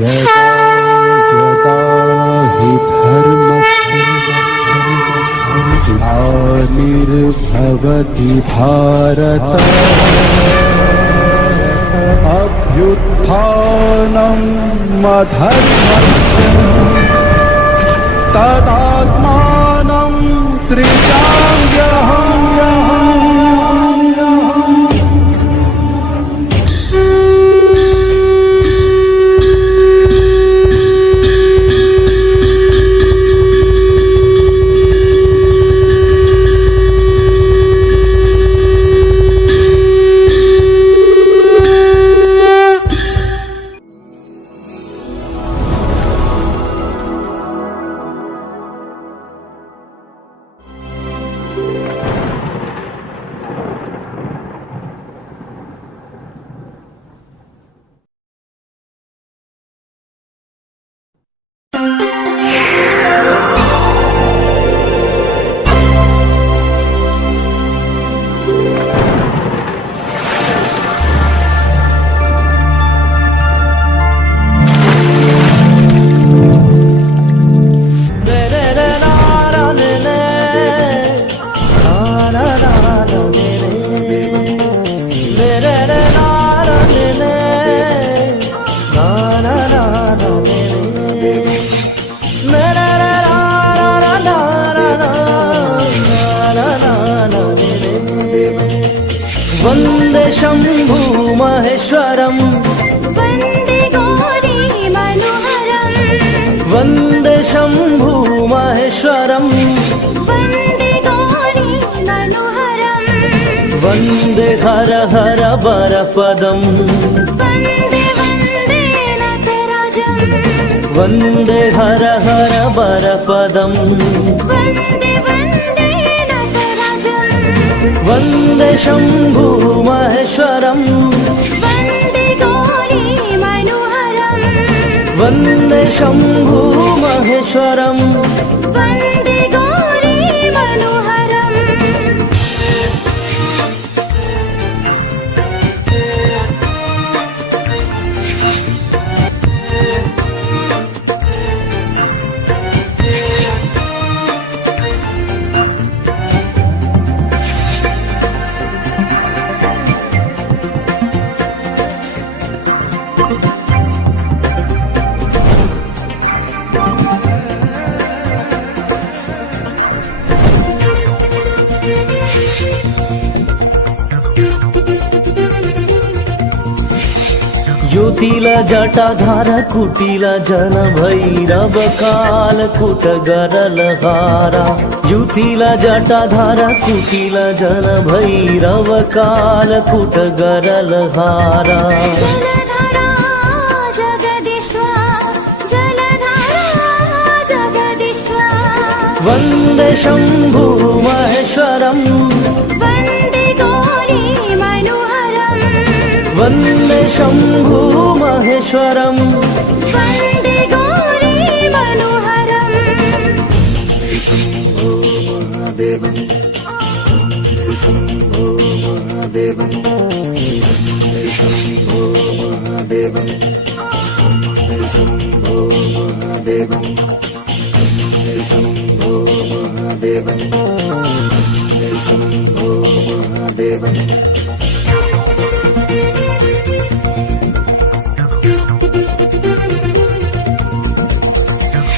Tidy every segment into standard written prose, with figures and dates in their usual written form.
यदा यदा हि धर्मस्य ग्लानिर्भवति भारत अभ्युत्थानम् अधर्मस्य तदात्मानं सृजाम्यहम्। वंदे शंभु महेश्वरम् वंदे गौरी मनोहरम् वंदे शंभु महेश्वरम् वंदे गौरी मनोहरम् वंदे हर हर वरपदम् वंदे वंदे नटराजम् वंदे हर हर वरपदम् वंदे वंदे नटराजम् वंदे शंभु महेश्वरम् वंदे गौरी मनोहरम् वंदे शंभु महेश्वरम् वंदे गौरी मनोहरम्। ज्योतिला जटाधार कुटिला जन भैरव काल कुट गरलहारा ज्योतिला जटाधार कुटिला जन भैरव काल कुट गरलहारा जलधारा जगदीश्वर जलधारा जगदीश्वर वंदे शंभु महेश्वरम् वंदे गौरी मनोहरम् वंदे शंभु महेश्वरम् वंदे गौरी मनोहरम्।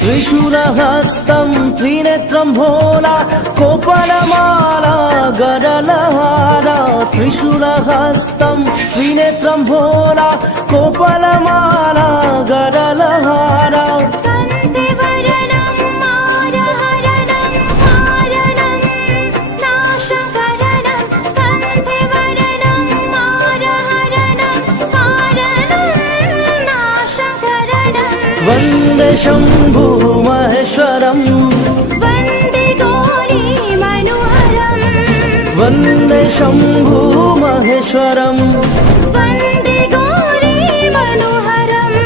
त्रिशूलहस्तं त्रिनेत्रं भोला कोपलमाला गरलहारा त्रिशूलहस्तं त्रिनेत्रं भोला कोपलमाला गरलहारा कंते वरनं मारहरणं हारणं नाशकरणं कंते वरनं मारहरणं हारणं नाशकरणं वंदे शंभु महेश्वरम् वंदे गौरी मनोहरम् वंदे शंभु महेश्वरम् वंदे गौरी मनोहरम्।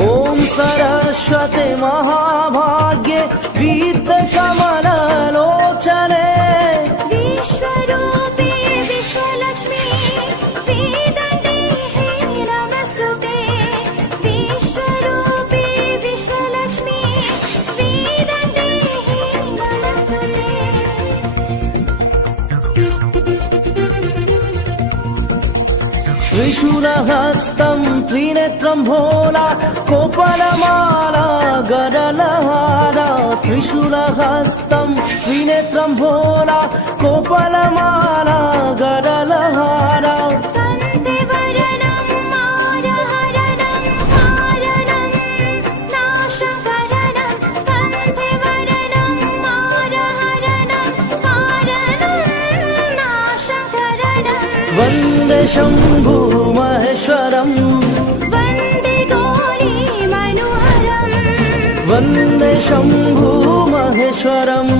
ॐ सरस्वते महाभाग्ये वित्तकमललोचने विश्वरूपे विश्वलक्ष्मी वेददेहे नमस्तुते विश्वरूपे विश्वलक्ष्मी वेददेहे नमस्तुते त्रिशूलहस्तं त्रिनेत्रं भोला कोपलमाला गरलहारा त्रिशूलहस्तं त्रिनेत्रं भोला कोपलमाला गरलहारा कन्तिवरणं मारहरणं कारणं नाशकरणं कन्तिवरणं मारहरणं कारणं नाशकरणं वन्दे शम्भु महेश्वरम् वन्दे गौरी मनोहरम् वन्दे शम्भु महेश्वरम्